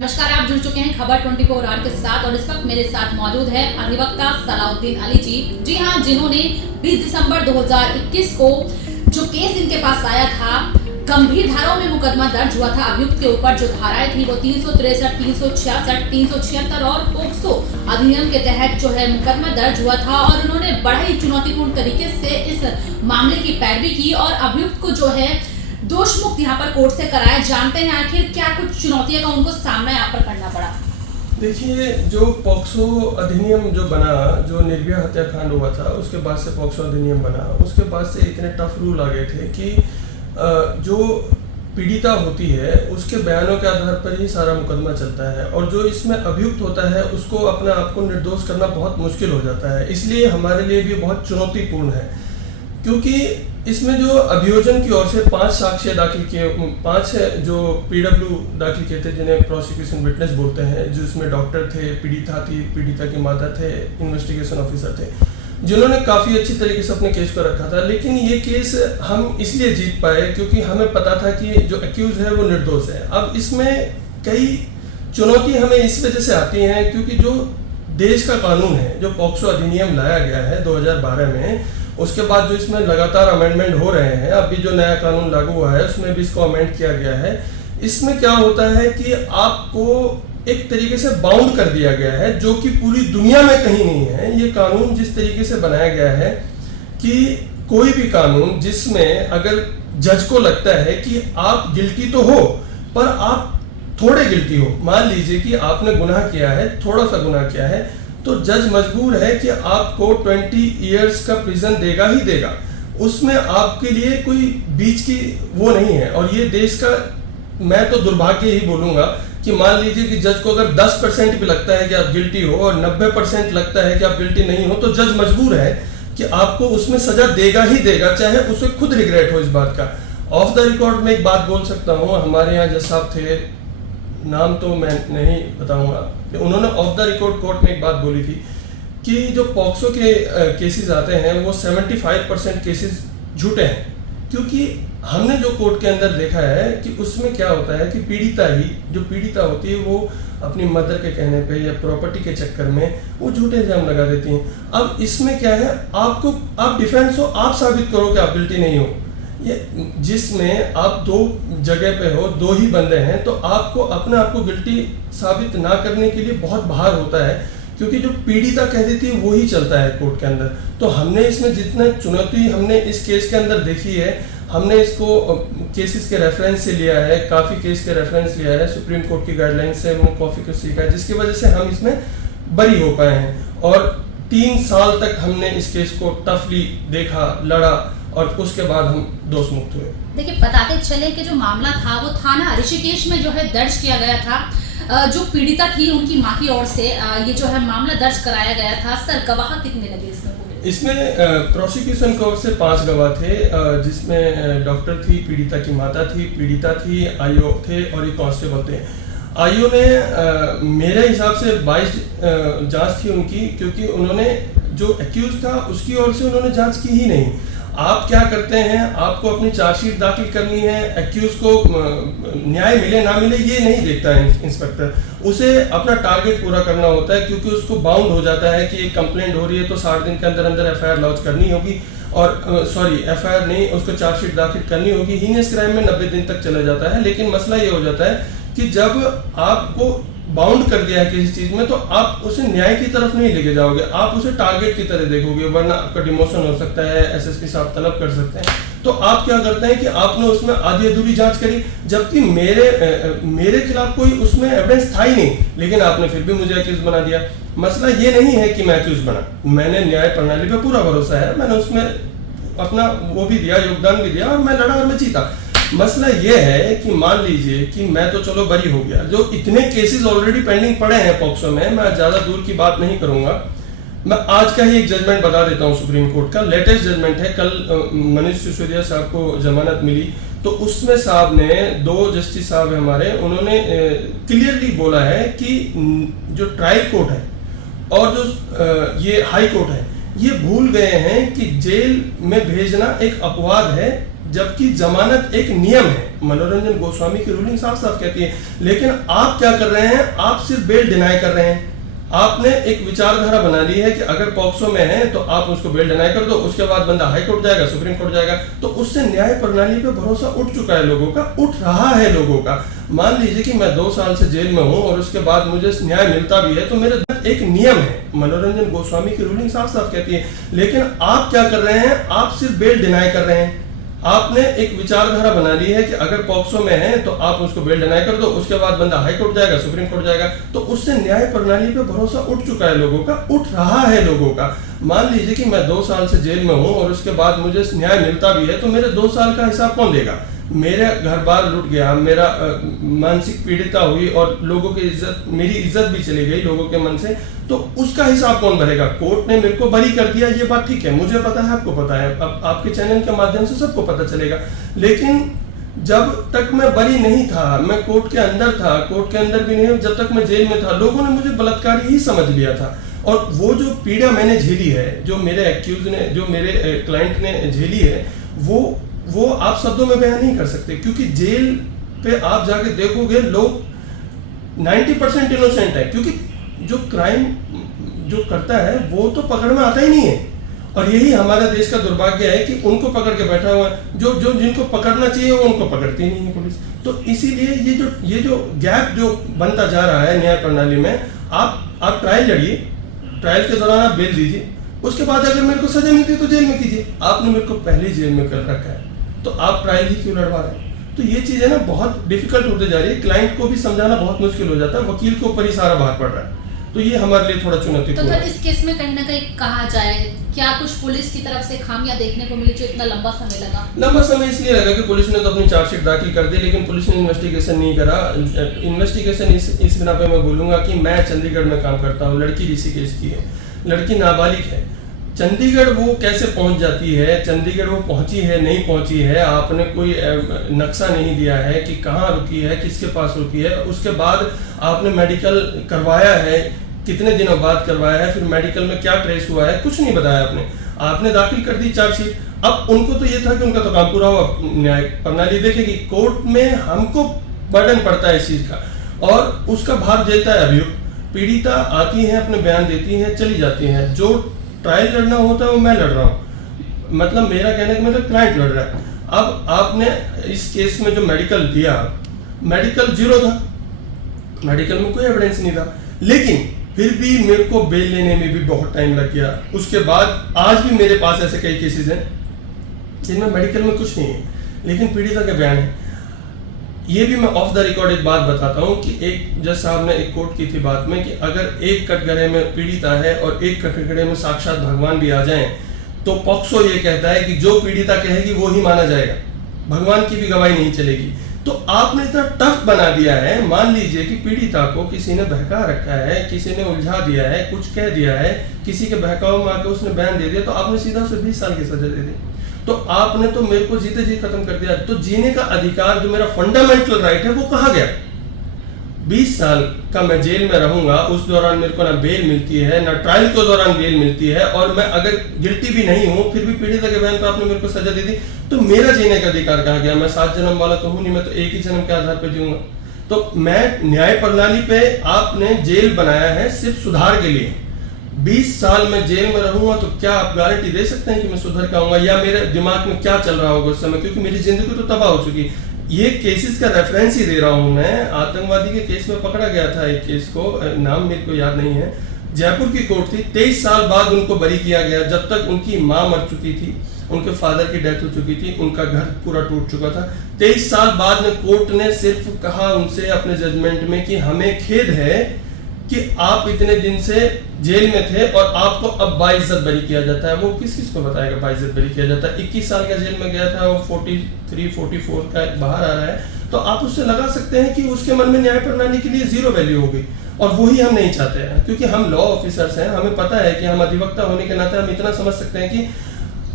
नमस्कार, आप जुड़ चुके हैं खबर 24 आवर के साथ और इस वक्त मेरे साथ मौजूद है अधिवक्ता सलाउद्दीन अली जी। जी हाँ, जिन्होंने 20 दिसंबर 2021 को जो केस इनके पास आया था, गंभीर धाराओं में मुकदमा दर्ज हुआ था। अभियुक्त के ऊपर जो धाराएं थी वो 363, 366, 376 और पोक्सो अधिनियम के तहत जो है मुकदमा दर्ज हुआ था और उन्होंने बड़ा ही चुनौतीपूर्ण तरीके से इस मामले की पैरवी की और अभियुक्त को जो है दोष मुक्त यहाँ पर कोर्ट से कराया। जानते हैं आखिर क्या कुछ चुनौतियों का उनको सामना यहाँ पर करना पड़ा। देखिए, जो पॉक्सो अधिनियम जो बना, जो निर्भया हत्याकांड हुआ था, उसके बाद से पॉक्सो अधिनियम बना, उसके बाद से इतने टफ रूल आ गए थे कि जो पीड़िता होती है उसके बयानों के आधार पर ही सारा मुकदमा चलता है और जो इसमें अभियुक्त होता है उसको अपने आप को निर्दोष करना बहुत मुश्किल हो जाता है। इसलिए हमारे लिए भी बहुत चुनौतीपूर्ण है, क्योंकि इसमें जो अभियोजन की ओर से 5 साक्ष्य दाखिल किए, 5 जो पीडब्ल्यू दाखिल किए थे, जिन्हें प्रोसिक्यूशन विटनेस बोलते हैं, जिसमें डॉक्टर थे, पीड़िता थी, पीड़िता की माता थे, इन्वेस्टिगेशन ऑफिसर थे, जिन्होंने काफ़ी अच्छी तरीके से अपने केस को रखा था। लेकिन ये केस हम इसलिए जीत पाए क्योंकि हमें पता था कि जो एक्यूज है वो निर्दोष है। अब इसमें कई चुनौती हमें इस वजह से आती हैं क्योंकि जो देश का कानून है, जो पॉक्सो अधिनियम लाया गया है 2012 में, उसके बाद जो इसमें लगातार अमेंडमेंट हो रहे हैं, अभी जो नया कानून लागू हुआ है उसमें भी इसको अमेंड किया गया है। इसमें क्या होता है कि आपको एक तरीके से बाउंड कर दिया गया है, जो कि पूरी दुनिया में कहीं नहीं है। ये कानून जिस तरीके से बनाया गया है कि कोई भी कानून जिसमें अगर जज को लगता है कि आप गिल्टी तो हो पर आप थोड़े गिल्टी हो, मान लीजिए कि आपने गुनाह किया है, थोड़ा सा गुनाह किया है, तो जज मजबूर है कि आपको 20 इयर्स का प्रिजन देगा ही देगा। उसमें आपके लिए कोई बीच की वो नहीं है। और ये देश का, मैं तो दुर्भाग्य ही बोलूंगा कि मान लीजिए कि जज को अगर 10% भी लगता है कि आप गिल्टी हो और 90% लगता है कि आप गिल्टी नहीं हो, तो जज मजबूर है कि आपको उसमें सजा देगा ही देगा, चाहे उसे खुद रिग्रेट हो इस बात का। ऑफ द रिकॉर्ड में एक बात बोल सकता हूँ, हमारे यहाँ जज साहब थे, नाम तो मैं नहीं बताऊंगा, उन्होंने ऑफ द रिकॉर्ड कोर्ट में एक बात बोली थी कि जो पॉक्सो के केसेस आते हैं वो 75% केसेस झूठे हैं। क्योंकि हमने जो कोर्ट के अंदर देखा है कि उसमें क्या होता है कि जो पीड़िता होती है वो अपनी मदर के कहने पे या प्रॉपर्टी के चक्कर में वो झूठे इल्जाम लगा देती हैं। अब इसमें क्या है, आप डिफेंस हो, आप साबित करो कि आप गिल्टी नहीं हो। ये जिसमें आप 2 जगह पे हो, 2 ही बंदे हैं, तो आपको अपने आप को गिल्टी साबित ना करने के लिए बहुत भार होता है, क्योंकि जो पीड़िता कह देती है वो ही चलता है कोर्ट के अंदर। तो हमने इसमें जितना चुनौती हमने इस केस के अंदर देखी है, हमने इसको केसेस के रेफरेंस से लिया है, काफ़ी केस के रेफरेंस लिया है, सुप्रीम कोर्ट की गाइडलाइन से हमने काफ़ी कुछ सीखा है, जिसकी वजह से हम इसमें बरी हो पाए हैं। और 3 साल तक हमने इस केस को टफली देखा, लड़ा और उसके बाद हम दोष मुक्त हुए। देखिए, बताते चले कि जो मामला था वो थाना ऋषिकेश में जो है दर्ज किया गया था। जो पीड़िता थी उनकी मां की ओर से ये जो है मामला दर्ज कराया गया था। सर, गवाह कितने लगे इसमें? इसमें प्रोसिक्यूशन की ओर से 5 गवाह थे, जिसमें डॉक्टर थी, पीड़िता की माता थी, पीड़िता थी, आईओ थे और एक कांस्टेबल थे। आईओ ने मेरे हिसाब से 22 जांच थी उनकी, क्योंकि उन्होंने जो एक्यूज था उसकी ओर से उन्होंने जांच की ही नहीं। आप क्या करते हैं, आपको अपनी चार्जशीट दाखिल करनी है, एक्यूज को न्याय मिले ना मिले ये नहीं देखता है इंस्पेक्टर, उसे अपना टारगेट पूरा करना होता है, क्योंकि उसको बाउंड हो जाता है कि एक कंप्लेंट हो रही है तो 60 दिन के अंदर अंदर एफआईआर लॉन्च करनी होगी, और एफआईआर नहीं, उसको चार्जशीट दाखिल करनी होगी। हीनियस क्राइम में 90 दिन तक चला जाता है। लेकिन मसला ये हो जाता है कि जब आपको बाउंड कर दिया है किसी चीज में, तो आप उसे न्याय की तरफ नहीं लेके जाओगे, आप उसे टारगेट की तरह देखोगे, वरना आपका डिमोशन हो सकता है, एसएसपी साहब तलब कर सकते हैं। तो आप क्या करते हैं कि आपने उसमें आधी अधूरी जांच करी, जबकि मेरे खिलाफ कोई उसमें एविडेंस था ही नहीं, लेकिन आपने फिर भी मुझे एक्यूज बना दिया। मसला ये नहीं है कि मैं एक्यूज बना, मैंने न्याय प्रणाली पे पूरा भरोसा है, मैंने उसमें अपना वो भी दिया, योगदान भी दिया और मैं लड़ा और मैं जीता। मसला ये है कि मान लीजिए कि मैं तो चलो बरी हो गया, जो इतने केसेस ऑलरेडी पेंडिंग पड़े हैं पॉक्सो में, मैं ज्यादा दूर की बात नहीं करूंगा, मैं आज का ही एक जजमेंट बता देता हूं। सुप्रीम कोर्ट का लेटेस्ट जजमेंट है, कल मनीष सिसोदिया साहब को जमानत मिली, तो उसमें साहब ने, 2 जस्टिस साहब हमारे, उन्होंने क्लियरली बोला है कि जो ट्रायल कोर्ट है और जो ये हाई कोर्ट है, ये भूल गए हैं कि जेल में भेजना एक अपवाद है, जबकि जमानत एक नियम है। मनोरंजन गोस्वामी की रूलिंग साफ साफ कहती है, लेकिन आप क्या कर रहे हैं, आप सिर्फ बेल डिनाई कर रहे हैं। आपने एक विचारधारा बना ली है कि अगर पॉक्सो में है तो आप उसको बेल डिनाई कर दो, उसके बाद बंदा हाई कोर्ट जाएगा, सुप्रीम कोर्ट जाएगा, तो उससे न्याय प्रणाली पे भरोसा उठ चुका है लोगों का, उठ रहा है लोगों का। मान लीजिए कि मैं 2 साल से जेल में हूं और उसके बाद मुझे न्याय मिलता भी है, तो मेरे एक नियम है। मनोरंजन गोस्वामी की रूलिंग साफ साफ कहती है, लेकिन आप क्या कर रहे हैं, आप सिर्फ बेल डिनाई कर रहे हैं। आपने एक विचारधारा बना ली है कि अगर पॉक्सो में है तो आप उसको बेल डिनाई कर दो, उसके बाद बंदा हाई कोर्ट जाएगा, सुप्रीम कोर्ट जाएगा, तो उससे न्याय प्रणाली पे भरोसा उठ चुका है लोगों का, उठ रहा है लोगों का। मान लीजिए कि मैं 2 साल से जेल में हूं और उसके बाद मुझे न्याय मिलता भी है, तो मेरे 2 साल का हिसाब कौन देगा? मेरा घर बार लुट गया, मेरा मानसिक पीड़िता हुई और लोगों की इज्जत, मेरी इज्जत भी चली गई लोगों के मन से, तो उसका हिसाब कौन भरेगा? कोर्ट ने मेरे को बरी कर दिया, ये बात ठीक है, मुझे पता है, आपको पता है, अब आपके चैनल के माध्यम से सबको पता चलेगा। लेकिन जब तक मैं बरी नहीं था, मैं कोर्ट के अंदर था, कोर्ट के अंदर भी नहीं, जब तक मैं जेल में था, लोगों ने मुझे बलात्कारी ही समझ लिया था। और वो जो पीड़ा मैंने झेली है, जो मेरे एक्यूज ने, जो मेरे क्लाइंट ने झेली है, वो आप शब्दों में बयान नहीं कर सकते, क्योंकि जेल पे आप जाके देखोगे लोग 90% इनोसेंट है, क्योंकि जो क्राइम जो करता है वो तो पकड़ में आता ही नहीं है। और यही हमारे देश का दुर्भाग्य है कि उनको पकड़ के बैठा हुआ है, जो जिनको पकड़ना चाहिए वो उनको पकड़ती नहीं है पुलिस। तो इसीलिए ये जो गैप जो बनता जा रहा है न्याय प्रणाली में, आप ट्रायल लड़िए, ट्रायल के दौरान आप बेल दीजिए, उसके बाद अगर मेरे को सजा मिलती है तो जेल में कीजिए। आपने मेरे को पहले ही जेल में कर रखा है, तो आप ट्रायल ही क्यों लड़वा रहे हैं? तो ये चीजें ना बहुत डिफिकल्ट होते जा रही है, क्लाइंट को भी समझाना बहुत मुश्किल हो जाता है, वकील के ऊपर ही सारा भार पड़ रहा है। तो ये हमारे लिए थोड़ा चुनौतीपूर्ण है। तो इस केस में कहीं ना कहीं कहा जाए, क्या कुछ पुलिस की तरफ से खामियां देखने को मिली जो इतना लंबा समय लगा? लंबा समय इसलिए लगा कि पुलिस ने तो अपनी चार्जशीट दाखिल कर दी, लेकिन पुलिस ने इन्वेस्टिगेशन नहीं करा। इन्वेस्टिगेशन इस बिना पे मैं बोलूंगा कि मैं चंडीगढ़ में काम करता हूँ, लड़की ऋषिकेश की है, लड़की नाबालिग है। चंडीगढ़ वो कैसे पहुंच जाती है, चंडीगढ़ वो पहुंची है नहीं पहुंची है, आपने कोई नक्शा नहीं दिया है कि कहाँ रुकी है, किसके पास रुकी है, उसके बाद आपने मेडिकल करवाया है, कितने दिनों बाद करवाया है, फिर मेडिकल में क्या ट्रेस हुआ है, कुछ नहीं बताया आपने दाखिल कर दी चार्जशीट। अब उनको तो ये था कि उनका तो काम पूरा हुआ, न्याय प्रणाली देखेगी। कोर्ट में हमको बर्डन पड़ता है इस चीज का, और उसका भार झेलता है अभियुक्त। पीड़िता आती है, अपने बयान देती है, चली जाती है। जो ट्रायल लड़ना होता है वो मैं लड़ रहा हूँ, मतलब मेरा कहने का मतलब क्लाइंट लड़ रहा है। अब आपने इस केस में जो मेडिकल दिया, मेडिकल 0 था, मेडिकल में कोई एविडेंस नहीं था, लेकिन फिर भी मेरे को बेल लेने में भी बहुत टाइम लग गया। उसके बाद आज भी मेरे पास ऐसे कई केसेस हैं जिनमें मेडिकल में कुछ नहीं है, लेकिन पीड़िता का बयान है। ये भी मैं ऑफ द रिकॉर्ड एक बात बताता हूँ कि एक जज साहब ने एक कोर्ट की थी बात में कि अगर एक कटघरे में पीड़िता है और एक कटघरे में साक्षात भगवान भी आ जाएं, तो पॉक्सो ये कहता है कि जो पीड़िता कहेगी वो ही माना जाएगा, भगवान की भी गवाही नहीं चलेगी। तो आपने इतना टफ बना दिया है। मान लीजिए कि पीड़िता को किसी ने बहका रखा है, किसी ने उलझा दिया है, कुछ कह दिया है, किसी के बहकाव में आकर उसने बयान दे दिया, तो आपने सीधा उसे 20 साल की सजा दे दी। तो आपने तो मेरे को जीते जी खत्म कर दिया। तो जीने का अधिकार जो मेरा फंडामेंटल राइट है वो कहाँ गया? 20 साल का मैं जेल में रहूंगा, उस दौरान मेरे को ना बेल मिलती है, ना ट्रायल के दौरान बेल मिलती है, और मैं अगर गिल्टी भी नहीं हूं फिर भी पीड़िता के बयान पर आपने मेरे को सजा दे दी, तो मेरा जीने का अधिकार कहाँ गया? मैं 7 जन्म वाला तो हूं नहीं, मैं तो एक ही जन्म के आधार पर जीऊंगा। तो मैं न्याय प्रणाली पे आपने जेल बनाया है सिर्फ सुधार के लिए। 20 साल में जेल में रहूंगा तो क्या आप गारंटी दे सकते हैं कि मैं सुधर के आऊंगा, या मेरे दिमाग में क्या चल रहा होगा उस समय? क्योंकि मेरी जिंदगी तो तबाह हो चुकी। ये केसेस का रेफरेंस ही दे रहा हूं मैं। आतंकवादी के केस में पकड़ा गया था एक केस को, नाम मेरे को याद नहीं है, जयपुर की कोर्ट थी। 23 साल बाद उनको बरी किया गया, जब तक उनकी माँ मर चुकी थी, उनके फादर की डेथ हो चुकी थी, उनका घर पूरा टूट चुका था। 23 साल बाद में कोर्ट ने सिर्फ कहा उनसे अपने जजमेंट में कि हमें खेद है कि आप इतने दिन से जेल में थे और आपको अब बाइज्जत बरी किया जाता है। वो किस को बताएगा बाइज्जत बरी किया जाता है? 21 साल का जेल में गया था, वो 43-44 का बाहर आ रहा है, तो आप उससे लगा सकते हैं कि उसके मन में न्याय प्रणाली के लिए 0 वैल्यू होगी। और वही हम नहीं चाहते हैं, क्योंकि हम लॉ ऑफिसर्स हैं, हमें पता है कि हम अधिवक्ता होने के नाते हम इतना समझ सकते हैं कि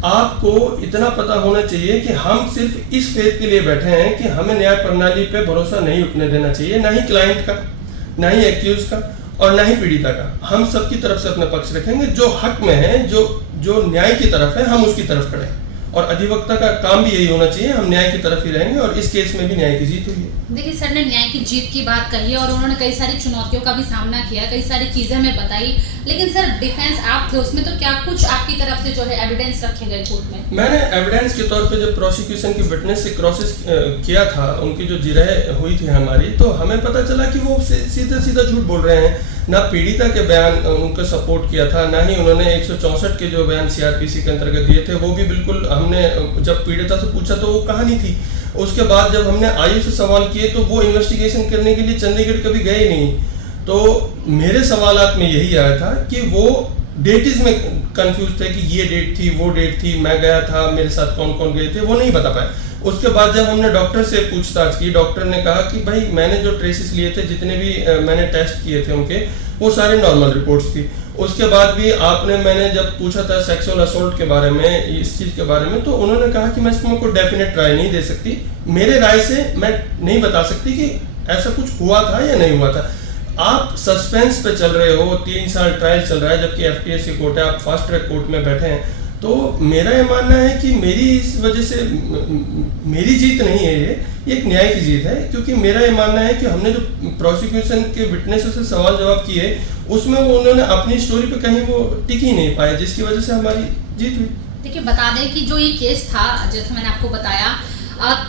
आपको इतना पता होना चाहिए कि हम सिर्फ इस फेथ के लिए बैठे हैं कि हमें न्याय प्रणाली पे भरोसा नहीं उठने देना चाहिए, ना ही क्लाइंट का, ना ही एक्यूज का, और ना ही पीड़िता का। हम सबकी तरफ से अपना पक्ष रखेंगे, जो हक में है, जो न्याय की तरफ है, हम उसकी तरफ खड़े हैं। और अधिवक्ता का काम भी यही होना चाहिए, हम न्याय की तरफ ही रहेंगे और इस केस में भी न्याय की जीत हुई है। देखिए सर ने न्याय की जीत की बात कही है और उन्होंने कई सारी चुनौतियों का भी सामना किया, कई सारी चीजें हमें बताई, लेकिन सर डिफेंस आप थे उसमें, तो क्या कुछ आपकी तरफ से जो है एविडेंस रखे गए कोर्ट में? मैंने एविडेंस के तौर पे जब प्रोसिक्यूशन की विटनेस से क्रॉसेस किया था, उनकी जो जिरह हुई थी हमारी, तो हमें पता चला कि वो सीधा सीधा झूठ बोल रहे हैं। ना पीड़िता के बयान उनको सपोर्ट किया था, ना ही उन्होंने 164 के जो बयान सीआरपीसी के अंतर्गत दिए थे वो भी बिल्कुल, हमने जब पीड़िता से पूछा तो वो कहानी थी। उसके बाद जब हमने आयु से सवाल किए तो वो इन्वेस्टिगेशन करने के लिए चंडीगढ़ कभी गए नहीं। तो मेरे सवालात में यही आया था कि वो डेटिस में कंफ्यूज थे कि ये डेट थी, वो डेट थी, मैं गया था, मेरे साथ कौन कौन गए थे, वो नहीं बता पाए। उसके बाद जब हमने डॉक्टर से पूछताछ की, डॉक्टर ने कहा कि भाई मैंने जो ट्रेसेस लिए थे, जितने भी मैंने टेस्ट किए थे उनके, वो सारे नॉर्मल रिपोर्ट्स थी। उसके बाद भी मैंने जब पूछा था सेक्सुअल असोल्ट के बारे में, इस चीज़ के बारे में, तो उन्होंने कहा कि मैं इसमें कोई डेफिनेट राय नहीं दे सकती, मेरे राय से मैं नहीं बता सकती कि ऐसा कुछ हुआ था या नहीं हुआ था। आप सस्पेंस पे चल रहे हो, 3 साल ट्रायल चल रहा है, जबकि एफटीएससी कोर्ट है, आप फास्ट ट्रैक कोर्ट में बैठे हैं। तो मेरा ये मानना है कि मेरी इस वजह से मेरी जीत नहीं है, ये एक न्याय की जीत है, क्योंकि मेरा ये मानना है कि हमने जो प्रोसिक्यूशन के विटनेसों से सवाल जवाब किए, उसमें वो उन्होंने अपनी स्टोरी पे कहीं वो टिक ही नहीं पाए, जिसकी वजह से हमारी जीत हुई। देखिए बता दें कि जो ये केस था, जैसे मैंने आपको बताया,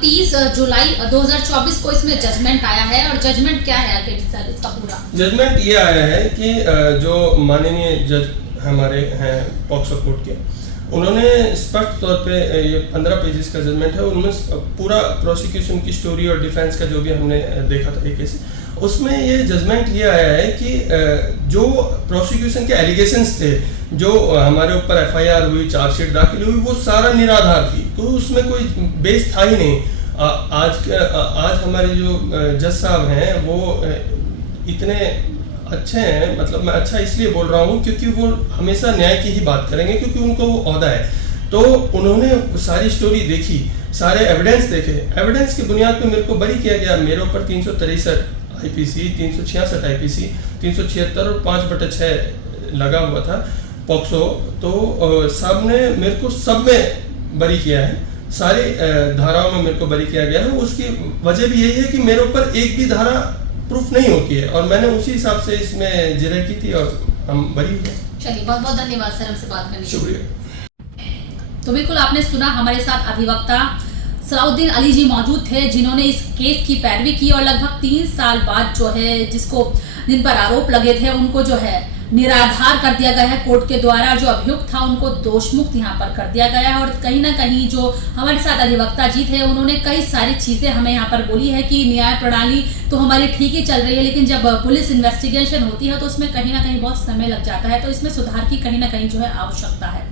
30 जुलाई 2024 को इसमें जजमेंट आया है। और जजमेंट क्या है आखिर सर इसका पूरा? जजमेंट ये आया है कि जो माननीय जज हमारे हैं पॉक्सो कोर्ट के, उन्होंने स्पष्ट तौर पे ये 15 पेजेस का जजमेंट है, उनमें पूरा प्रोसिक्यूशन की स्टोरी और डिफेंस का जो भी हमने देखा था एक केस, उसमें ये जजमेंट ये आया है कि जो प्रोसिक्यूशन के एलिगेशंस थे, जो हमारे ऊपर एफआईआर हुई, चार्जशीट दाखिल हुई, वो सारा निराधार थी, तो उसमें कोई बेस था ही नहीं। आज हमारे जो जज साहब हैं वो इतने अच्छे हैं, मतलब मैं अच्छा इसलिए बोल रहा हूँ क्योंकि वो हमेशा न्याय की ही बात करेंगे, क्योंकि उनको वो ओहदा है। तो उन्होंने सारी स्टोरी देखी, सारे एविडेंस देखे, एविडेंस की बुनियाद पे मेरे को बरी किया गया। मेरे ऊपर 363 आईपीसी, 366 आईपीसी, 376 और 5/6 लगा हुआ था पॉक्सो, तो सब ने मेरे को सब में बरी किया है, सारी धाराओं में मेरे को बरी किया गया है। उसकी वजह भी यही है कि मेरे ऊपर एक भी धारा प्रूफ नहीं होती है, और मैंने उसी हिसाब से इसमें जिरह की थी और हम बरी हुए। चलिए बहुत बहुत धन्यवाद सर हमसे बात करने के लिए। शुक्रिया। तो बिल्कुल आपने सुना, हमारे साथ अधिवक्ता सलाउद्दीन अली जी मौजूद थे, जिन्होंने इस केस की पैरवी की और लगभग 3 साल बाद जो है जिन पर आरोप लगे थे उनको जो है निराधार कर दिया गया है कोर्ट के द्वारा। जो अभियुक्त था उनको दोषमुक्त यहाँ पर कर दिया गया है। और कहीं ना कहीं जो हमारे साथ अधिवक्ता जी थे उन्होंने कई सारी चीज़ें हमें यहाँ पर बोली है कि न्याय प्रणाली तो हमारी ठीक ही चल रही है, लेकिन जब पुलिस इन्वेस्टिगेशन होती है तो उसमें कहीं ना कहीं बहुत समय लग जाता है, तो इसमें सुधार की कहीं ना कहीं जो है आवश्यकता है।